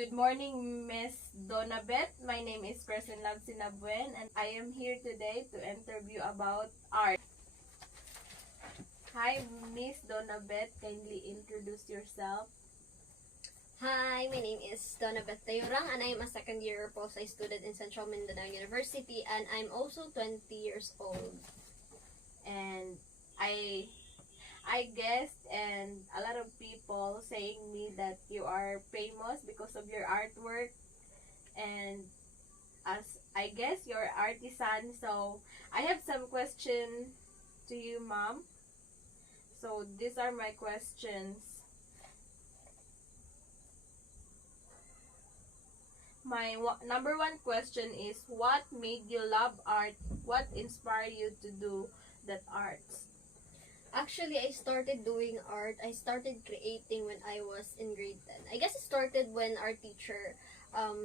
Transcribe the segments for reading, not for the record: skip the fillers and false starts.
Good morning, Miss Donabet. My name is Crescent Love Sinabuen, and I am here today to interview about art. Hi, Miss Donabet. Kindly introduce yourself. Hi, my name is Donna Beth Tayurang and I'm a second year Poli student in Central Mindanao University and I'm also 20 years old. And I guessed, and a lot of people saying me that you are famous because of your artwork, and as I guess you're artisan. So I have some question to you, ma'am. So these are my questions. My number one question is, what made you love art? What inspired you to do that arts? Actually, I started doing art. I started creating when I was in grade 10. I guess it started when our teacher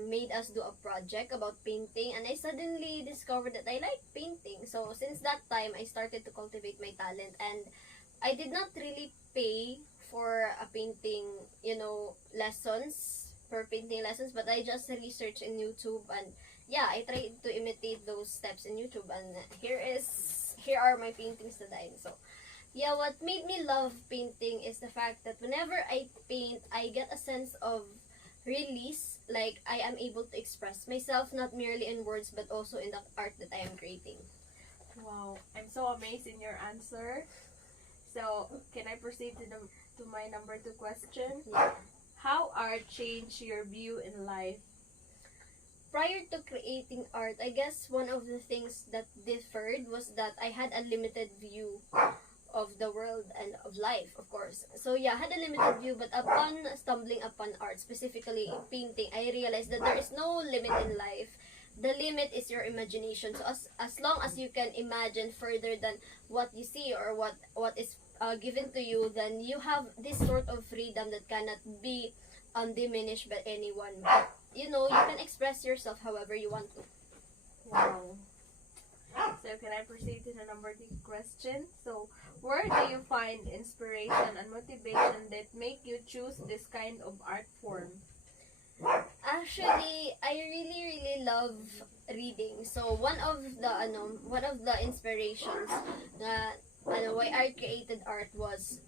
made us do a project about painting and I suddenly discovered that I like painting. So since that time, I started to cultivate my talent and I did not really pay for a painting, lessons, for painting lessons, but I just researched in YouTube and yeah, I tried to imitate those steps in YouTube and here are my paintings today. So yeah, what made me love painting is the fact that whenever I paint, I get a sense of release, like I am able to express myself not merely in words but also in the art that I am creating. Wow, I'm so amazed in your answer. So can I proceed to my number two question? Yeah. How art changed your view in life? Prior to creating art, I guess one of the things that differed was that I had a limited view of the world and of life, of course. So yeah, I had a limited view, but upon stumbling upon art, specifically painting, I realized that there is no limit in life. The limit is your imagination. So as long as you can imagine further than what you see or what is given to you, then you have this sort of freedom that cannot be diminished by anyone. But you can express yourself however you want to. Wow. So can I proceed to the number three question? So where do you find inspiration and motivation that make you choose this kind of art form? Actually, I really love reading. So one of the inspirations na why I created art was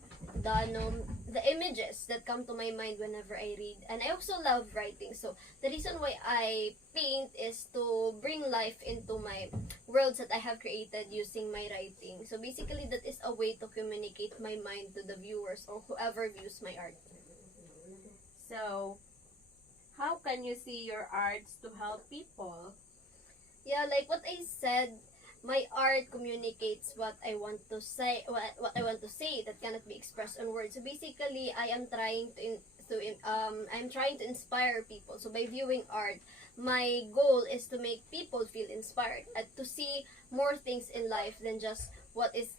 the images that come to my mind whenever I read. And I also love writing. So the reason why I paint is to bring life into my worlds that I have created using my writing. So basically that is a way to communicate my mind to the viewers or whoever views my art. So how can you see your arts to help people? Yeah, like what I said, my art communicates what I want to say, what I want to say that cannot be expressed in words. So basically, I am trying I'm trying to inspire people. So by viewing art, my goal is to make people feel inspired and to see more things in life than just what is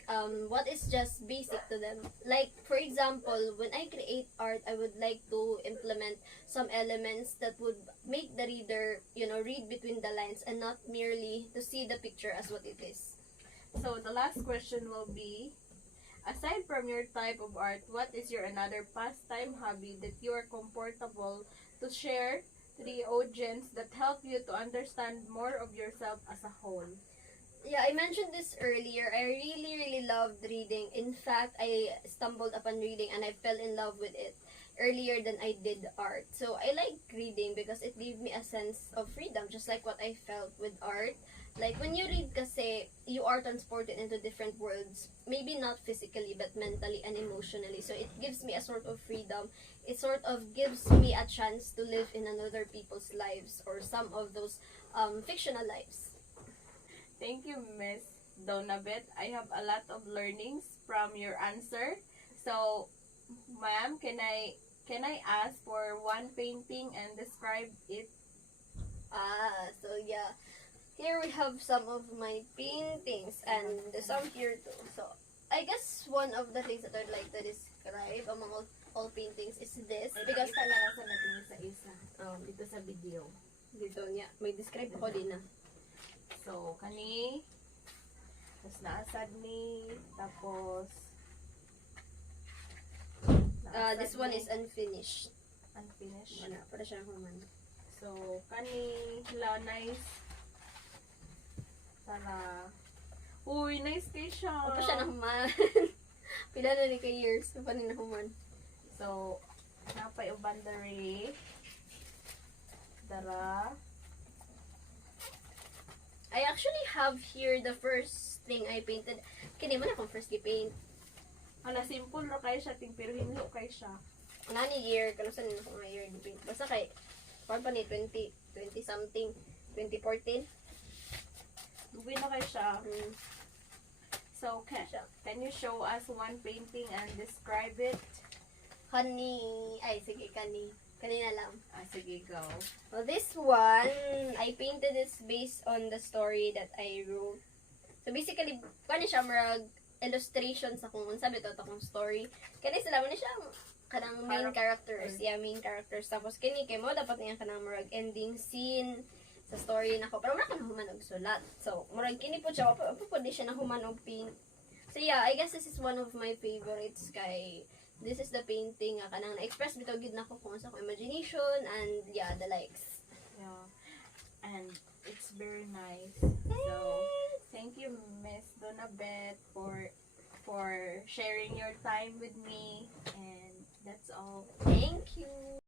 just basic to them. Like for example, when I create art, I would like to implement some elements that would make the reader, read between the lines and not merely to see the picture as what it is. So the last question will be, aside from your type of art, what is your another pastime hobby that you are comfortable to share to the audience that help you to understand more of yourself as a whole? Yeah, I mentioned this earlier. I really loved reading. In fact, I stumbled upon reading and I fell in love with it earlier than I did art. So I like reading because it gave me a sense of freedom, just like what I felt with art. Like when you read kasi, you are transported into different worlds. Maybe not physically, but mentally and emotionally. So it gives me a sort of freedom. It sort of gives me a chance to live in another people's lives or some of those fictional lives. Thank you, Miss Donabet. I have a lot of learnings from your answer. So, ma'am, can I ask for one painting and describe it? So yeah. Here we have some of my paintings and some here too. So I guess one of the things that I'd like to describe among all paintings is this because Ipakita lang sa natin isa-isa um, dito sa video. dito niya may describe ko din na. So, kani, tapos naasad ni, tapos This one is unfinished. finish. Wala, para siya human. So, kani la nice. Para uy, nice kay siya. Pa siya na human. Pila na ni kay years pa ni na human. So, napay uban diri. Dara. I actually have here the first thing I painted. Kini man akong first gi-paint. Hala, simple na kay siya, ting, pero hinlo kay siya. Nani year, kalusan na akong year gi-paint. Basta kay, kung pa ni 20 something, 2014. Dubi na kay siya. Mm. So, can you show us one painting and describe it? Sige, kanina lang. Sige, go. Well, this one, I painted this based on the story that I wrote. So, basically, kani siya marag illustration sa kung sabi to akong story. Kani sila man siya kanang main characters. Yeah, main characters. Tapos, kini kay mo, dapat niya kanang marag ending scene sa story nako. Pero wala ka na human og sulat. So, marag kini po siya, pwede siya na human og paint. So, yeah, I guess this is one of my favorites kay this is the painting nga kanang na-express bitaw gid nako kung sa imagination and yeah, the likes. Yeah. And it's very nice. So, thank you, Miss Donabet, for sharing your time with me. And that's all. Thank you.